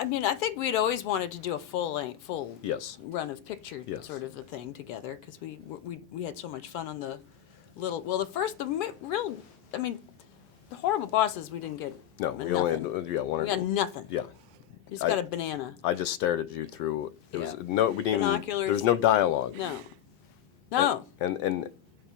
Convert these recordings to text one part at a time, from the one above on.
I mean, I think we'd always wanted to do a full Yes. run of picture Yes. sort of a thing together because we had so much fun on the little. Well, I mean, the Horrible Bosses we didn't get. No, we nothing. only had one or We got nothing. Yeah. You just got a banana. I just stared at you through. It was Yeah. no. We didn't. Binoculars. There was no dialogue. No. No. And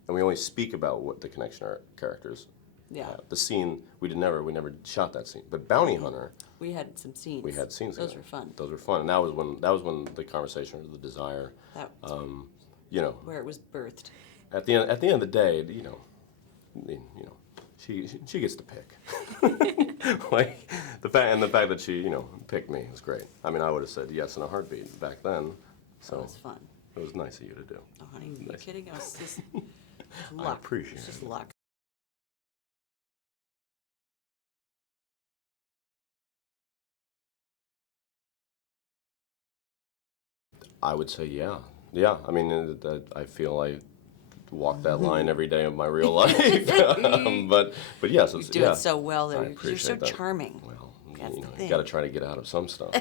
we only speak about what the connection are characters. Yeah. The scene we never shot that scene. But Bounty Hunter. We had some scenes. We had scenes. Those together. were fun. Those were fun, and that was when the conversation or the desire. That, You know. where it was birthed. At the end of the day, you know, she gets to pick. Like the fact that she picked me was great. I mean, I would have said yes in a heartbeat back then. So That was fun. it was nice of you to do. Oh, honey, are you kidding? It was just luck. I appreciate It's just it. luck. I would say yeah. Yeah, I mean, I feel I walk that line every day of my real life. But yes, You it's, do yeah. it so well, though. I You're so appreciate that. charming. Well, That's the you thing. got to try to get out of some stuff.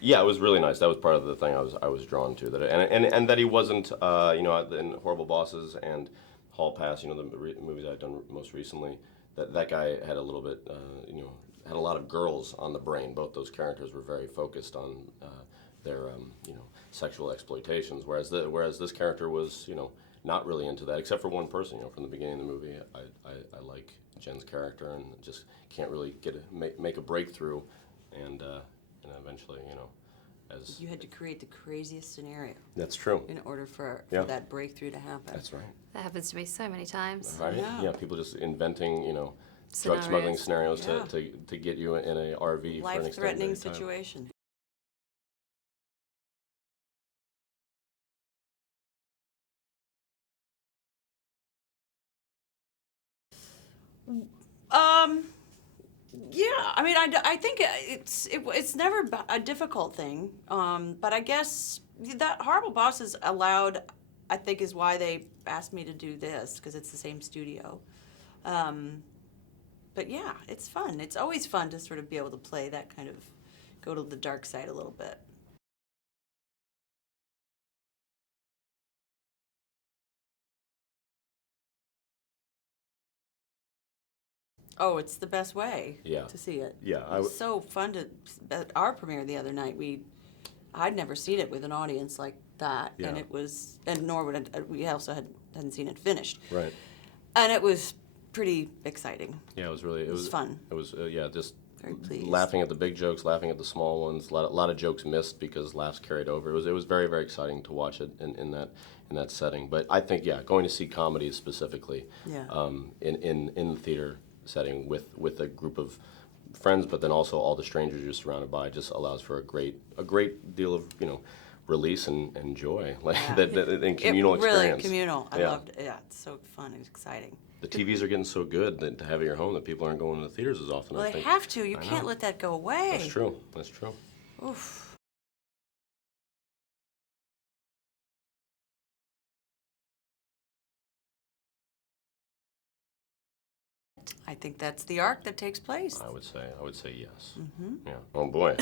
Yeah, it was really nice. That was part of the thing I was drawn to. And that he wasn't, in Horrible Bosses and Hall Pass, the movies I've done most recently. That guy had a little bit, had a lot of girls on the brain. Both those characters were very focused on their, sexual exploitations. Whereas this character was, not really into that, except for one person. From the beginning of the movie, I like Jen's character and just can't really make a breakthrough, and eventually, as You had to create the craziest scenario that's true. in order for Yeah. that breakthrough to happen. That's right. That happens to me so many times. Right? Yeah. Yeah, people just inventing, drug Scenarios. smuggling scenarios Yeah. to get you in a RV for an extended Life-threatening period of time. situation. Yeah, I mean, I think it's never a difficult thing, but I guess that Horrible Bosses allowed, I think, is why they asked me to do this, because it's the same studio. But yeah, it's fun. It's always fun to sort of be able to play that kind of, go to the dark side a little bit. Oh, it's the best way Yeah. to see it. Yeah, It was so fun to, at our premiere the other night, I'd never seen it with an audience like that, and Yeah. it was, and nor would we also hadn't seen it finished, Right. and it was pretty exciting. Yeah, it was fun. It was just Very pleased. laughing at the big jokes, laughing at the small ones. A lot of jokes missed because laughs carried over. It was very, very exciting to watch it in that setting. But I think going to see comedies specifically, Yeah. in the theater setting with a group of friends, but then also all the strangers you're surrounded by, just allows for a great deal of release and joy, like Yeah. and communal experience. Really communal. I Yeah. loved it. Yeah, it's so fun and exciting. The TVs are getting so good that to have at your home that people aren't going to the theaters as often. Well, I they think. have to. You I can't know. let that go away. That's true. That's true. Oof. I think that's the arc that takes place. I would say yes. Mm-hmm. Yeah. Oh boy.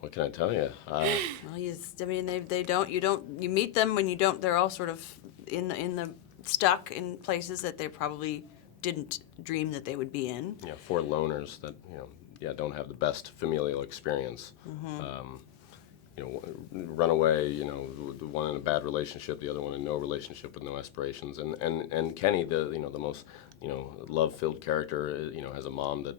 What can I tell you? Well, I mean, you meet them when you don't. They're all sort of in the stuck in places that they probably didn't dream that they would be in. Yeah, four loners that don't have the best familial experience. Mm-hmm. Run away. The one in a bad relationship, the other one in no relationship with no aspirations, and Kenny, the most love-filled character, has a mom that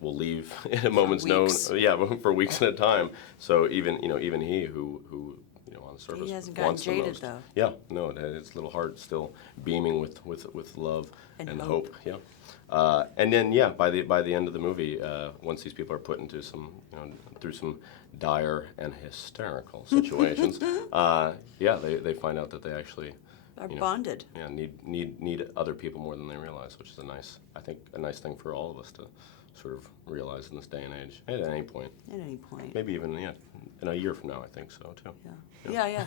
will leave at a moment's notice. Yeah, for weeks at a time. So even he who on the surface He hasn't gotten wants the jaded, most. though. Yeah, no, his little heart still beaming with love And hope. hope. Yeah, and then by the end of the movie, once these people are put into some through some dire and hysterical situations, they find out that they actually Are bonded. yeah need other people more than they realize, which is a nice thing for all of us to sort of realize in this day and age at any point. At any point. Maybe even in a year from now, I think so too. Yeah. Yeah.